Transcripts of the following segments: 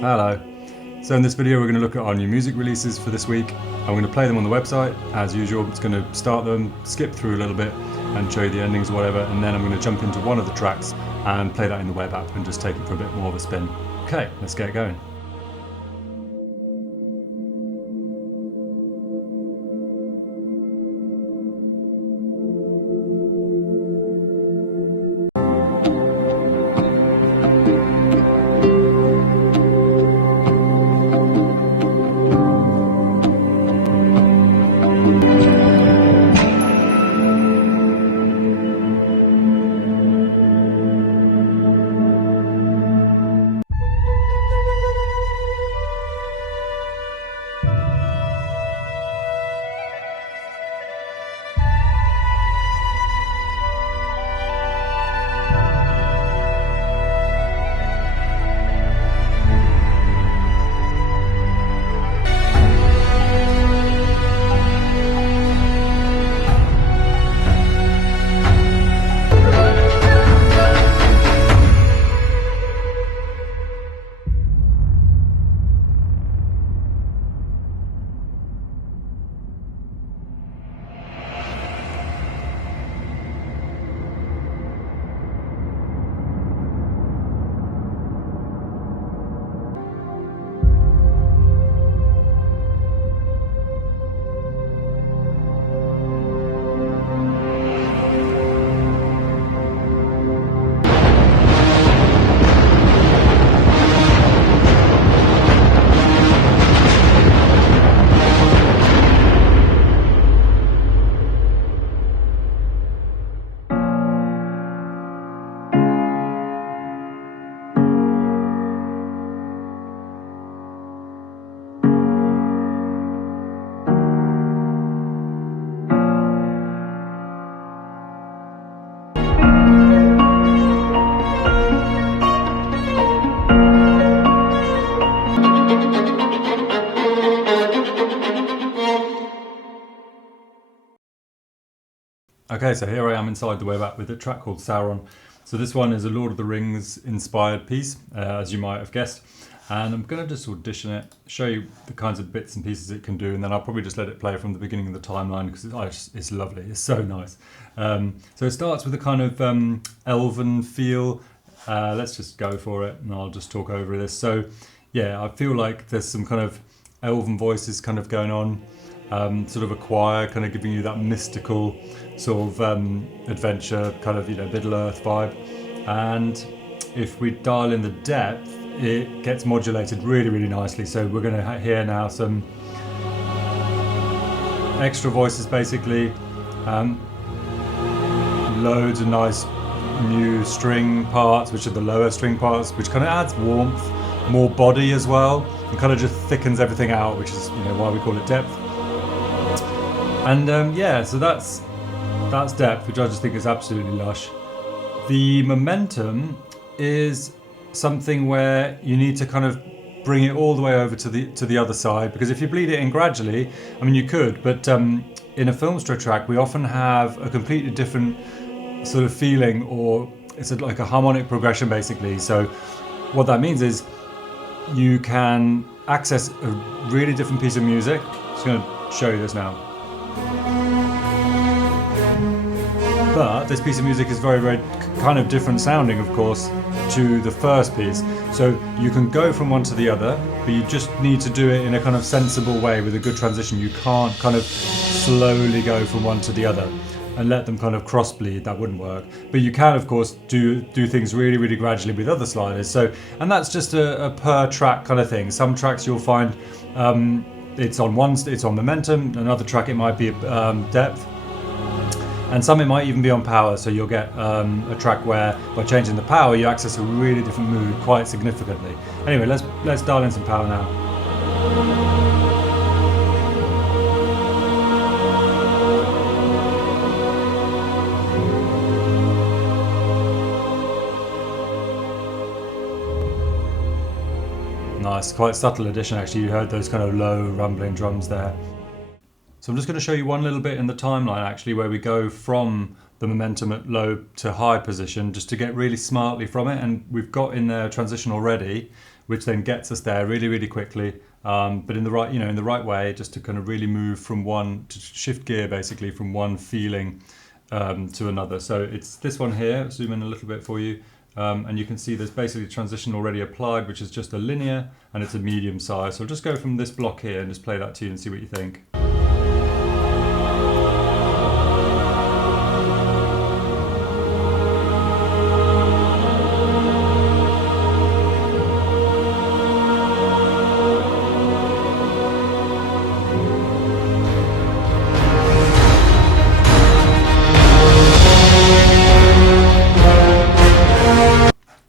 Hello. So in this video we're going to look at our new music releases for this week. I'm going to play them on the website as usual. It's going to start them, skip through a little bit and show you the endings or whatever, and then I'm going to jump into one of the tracks and play that in the web app and just take it for a bit more of a spin. Okay, let's get going. Okay, so here I am inside the web app with a track called SAURON. So this one is a Lord of the Rings inspired piece, as you might have guessed. And I'm going to just audition it, show you the kinds of bits and pieces it can do, and then I'll probably just let it play from the beginning of the timeline because it's lovely, it's so nice. So it starts with a kind of elven feel. Let's just go for it and I'll just talk over this. So yeah, I feel like there's some kind of elven voices kind of going on. Sort of a choir kind of giving you that mystical sort of adventure kind of, Middle Earth vibe. And if we dial in the depth, it gets modulated really, really nicely. So we're going to hear now some extra voices basically, loads of nice new string parts, which are the lower string parts, which kind of adds warmth, more body as well, and kind of just thickens everything out, which is why we call it depth. And yeah, so that's depth, which I just think is absolutely lush. The momentum is something where you need to kind of bring it all the way over to the other side, because if you bleed it in gradually, I mean you could, but in a Filmstro track we often have a completely different sort of feeling, or it's like a harmonic progression basically. So what that means is you can access a really different piece of music. I'm just going to show you this now. But this piece of music is very, very kind of different sounding, of course, to the first piece. So you can go from one to the other, but you just need to do it in a kind of sensible way with a good transition. You can't kind of slowly go from one to the other and let them kind of cross bleed. That wouldn't work. But you can, of course, do things really, really gradually with other sliders. So, and that's just a per track kind of thing. Some tracks you'll find it's on momentum. Another track it might be depth. And some it might even be on power, so you'll get a track where by changing the power you access a really different mood quite significantly. Anyway, let's dial in some power now. Nice, quite subtle addition actually. You heard those kind of low rumbling drums there. So I'm just going to show you one little bit in the timeline actually where we go from the momentum at low to high position just to get really smartly from it, and we've got in there a transition already which then gets us there really, really quickly. But in the right, in the right way, just to kind of really move from one, to shift gear basically from one feeling to another. So it's this one here, zoom in a little bit for you. And you can see there's basically a transition already applied, which is just a linear, and it's a medium size. So I'll just go from this block here and just play that to you and see what you think.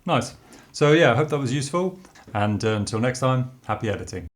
Nice. So yeah, I hope that was useful, and until next time, happy editing.